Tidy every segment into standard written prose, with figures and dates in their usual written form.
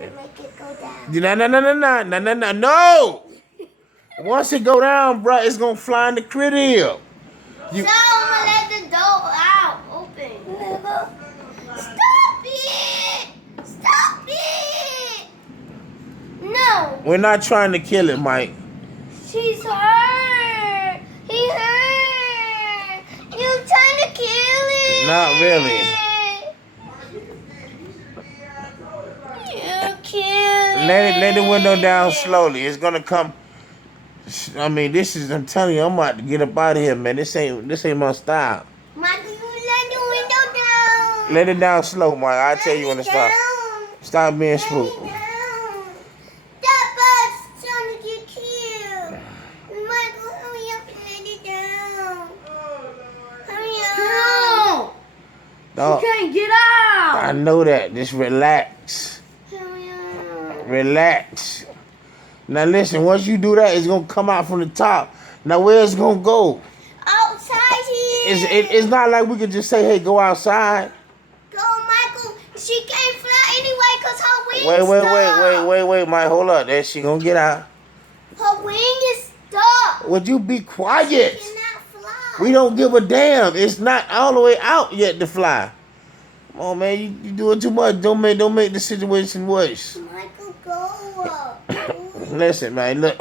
Make it go down. No. Once it go down, bro, it's gonna fly in the crib. So I'm gonna let the door out open. Stop it! Stop it! No. We're not trying to kill it, Mike. She's hurt. He hurt. You're trying to kill it. Not really. You kill it. Let the window down slowly. It's gonna come. I mean, I'm telling you, I'm about to get up out of here, man. This ain't my style. Michael, you let the window down. Let it down slow, Mike. I'll tell you when to stop. Stop being spooked. That bird's trying to get killed. Michael, hurry up and let it down. Hurry up. No. She can't get out. I know that. Just relax. Hurry up. Relax. Now listen, once you do that, it's gonna come out from the top. Now where it's gonna go? Outside here. It's not like we could just say, hey, go outside. Go, Michael. She can't fly anyway because her wing is stuck. Wait, Mike, hold up. There, she gonna get out. Her wing is stuck. Would you be quiet? She cannot fly. We don't give a damn. It's not all the way out yet to fly. Come on, man, you doing too much. Don't make the situation worse. Michael, go up. Listen, man, look.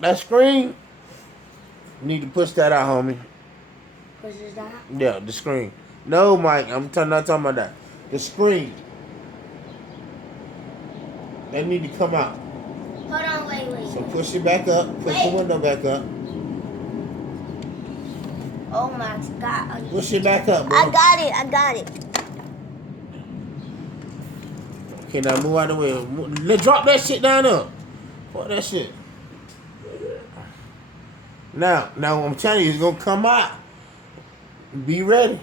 That screen, you need to push that out, homie. Push this out? Yeah, the screen. No, Mike, I'm not talking about that. The screen. That need to come out. Hold on, wait. So push it back up. Push the window back up. Oh my God. Push it back up, bro. I got it. Okay, now move out of the way. Let's drop that shit down there. Fuck that shit. Now I'm telling you, it's gonna come out. Be ready.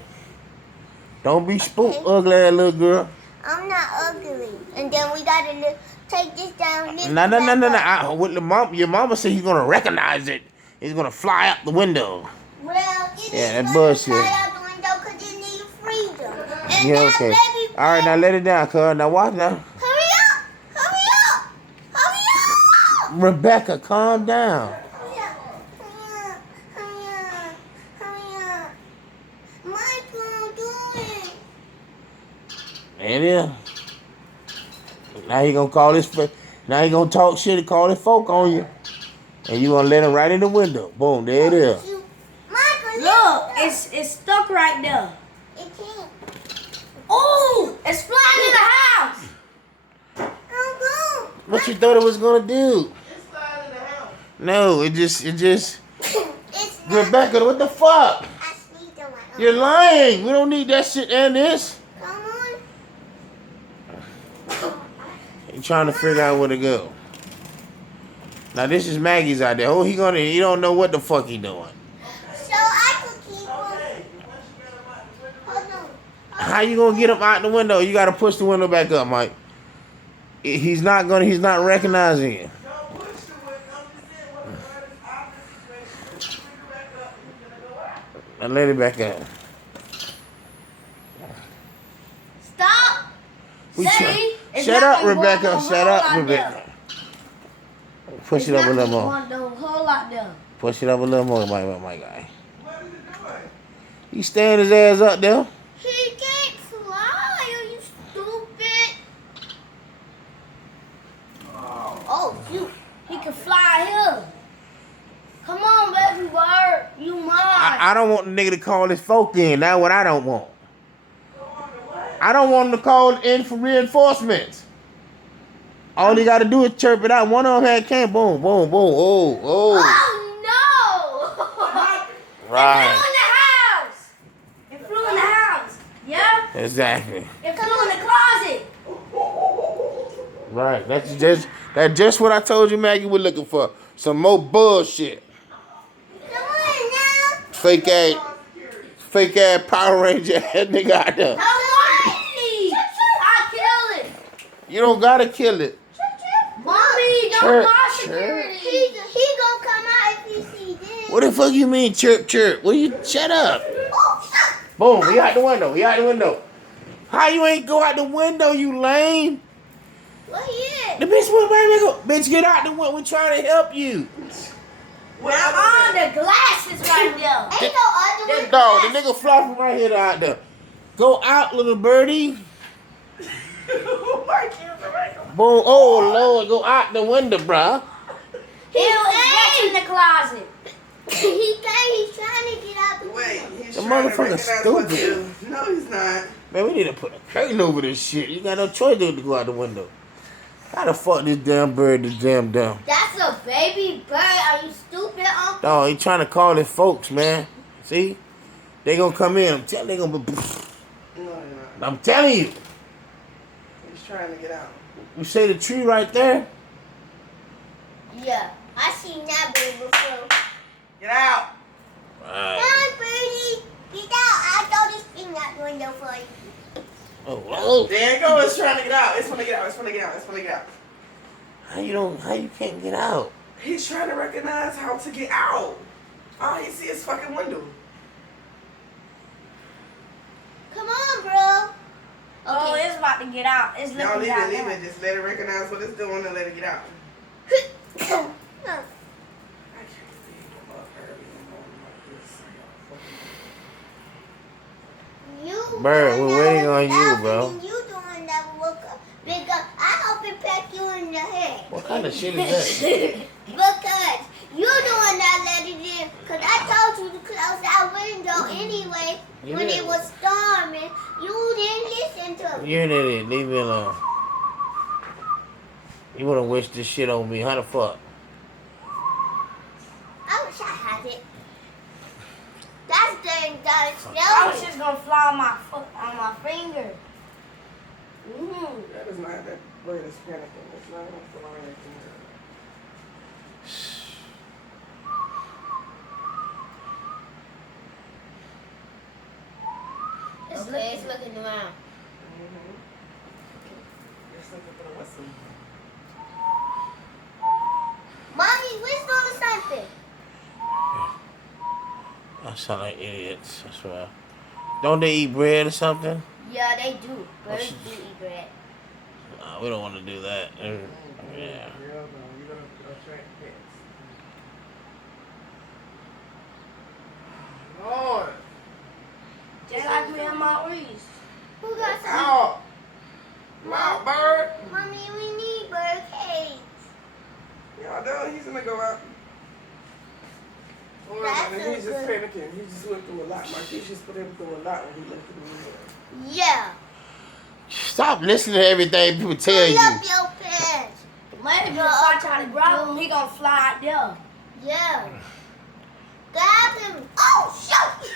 Don't be spooked, ugly ass little girl. I'm not ugly. And then we gotta take this down. No. Your mama said he's gonna recognize it. He's gonna fly out the window. Well, yeah, that bullshit. Fly out the window because it needs freedom. And yeah, okay. All right, now let it down, cuz. Now watch now. Hurry up! Rebecca, calm down. Hurry up! Michael, do it. There it is. Now he gonna call his. Now he gonna talk shit and call his folk on you, and you gonna let him right in the window. Boom, there it is. Michael, look, it's stuck right there. It can't. Oh, it's flying in the house. Oh, What you thought it was gonna do? It's flying in the house. No, it just. it's Rebecca, what the fuck? I sneezed on my own. You're lying. We don't need that shit and this. Come on. He trying to figure out where to go. Now this is Maggie's out there. Oh, he don't know what the fuck he doing. So I could keep him. Hold on. How you gonna get him out the window? You gotta push the window back up, Mike. He's not recognizing you. And let it back up. Stop. Shut up, Rebecca. Shut up, Rebecca. Push it up a little more. Push it up a little more, my guy. He's standing his ass up there. He can't fly. Are you stupid? Oh, shoot. He can fly here. Come on, baby bird. You mine. I don't want the nigga to call his folk in. That's what I don't want. I don't want him to call in for reinforcements. All he got to do is chirp it out. One of them had came. Boom, boom, boom. Oh. Oh, no. Right. It flew in the house. Yeah? Exactly. It flew in the closet. Right. That's just what I told you, Maggie, we're looking for. Some more bullshit. Come on now. Fake ass Power Ranger ass nigga out there. I kill it. You don't gotta kill it. Mommy, don't call security. He gonna come out if he see this. What the fuck you mean chirp chirp? Well, you shut up. Oh, Boom, he out the window. How you ain't go out the window, you lame? What is? The bitch went right there. Bitch, get out the window. We're trying to help you. Now on the glasses right there. Ain't no other one. No, the nigga fly from right here to out there. Go out, little birdie. Boom. Oh, Lord. Go out the window, bruh. He was back in the closet. He's trying to get out the Wait, window. he's The trying to motherfucker's recognize what to stupid. do. No, he's not. Man, we need to put a curtain over this shit. You got no choice to go out the window. How the fuck this damn bird is jammed down? That's a baby bird. Are you stupid, Uncle? No, he trying to call it folks, man. See? They gonna come in. I'm telling they gonna be... No, he's not. I'm telling you. He's trying to get out. You say the tree right there? Yeah, I seen that bird before. Get out! Right. Come, birdie. Get out. I throw this thing out the window for you. Oh, There it goes. It's trying to get out. It's gonna get out. It's gonna get out. It's gonna get out. how you can't get out? He's trying to recognize how to get out. All he see is fucking window. Come on, bro. Oh, it's about to get out. It's No, looking leave down it, leave there. it. Just let it recognize what it's doing and let it get out. I can't believe I'm up early in the morning like this. You Bird, doing we're that waiting on with you, Alvin, bro. and you doing that with because I hope it peck you in the head. What kind of shit is that? Because you doing that, let it in. Because I told you to close that window anyway You when did. it was storming. You didn't listen to me. You're an idiot. Leave me alone. You wanna wish this shit on me? How the fuck? I wish I had it. That's dang done I was slow. just gonna fly on my foot, on my finger. That is not that bird is panicking. It's not going to fly anything. It's looking around. It's looking for the whistle. Mommy, whistle or something. I sound like idiots. I swear. Don't they eat bread or something? Yeah, they do. Birds shit. do eat bread. Nah, we don't want to do that. Yeah. Real though. You're going to attract pets. Lord. Just like me and Maurice. Who got some? Out. Out, bird. Mommy, we need bird cage. Y'all know he's going to go out. Or That's he's so just good. panicking. He just went through a lot. My kids just put him through a lot when he went through the window. Yeah. Stop listening to everything people tell Pull you. up your pants. Maybe if I try to grab him, he gonna fly out there. Yeah. Grab him. Oh, shoot.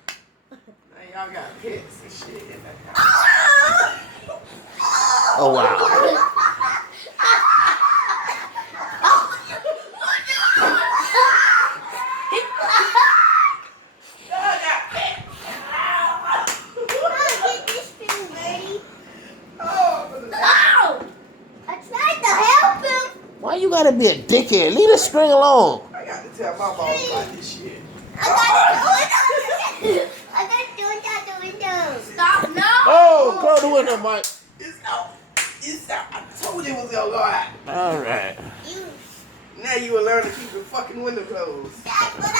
Now y'all got pets and shit in the house. Oh wow. Y'all got pets. Get this thing, Birdie. Oh, I tried to help him. Why you gotta be a dickhead? Leave the string alone. I got to tell my boss about this shit. I got to do it out the window. Stop now. Oh, close the window, Mike. It's out. It's out. I told you it was gonna go out. All right. You. Now you will learn to keep the fucking window closed. That's what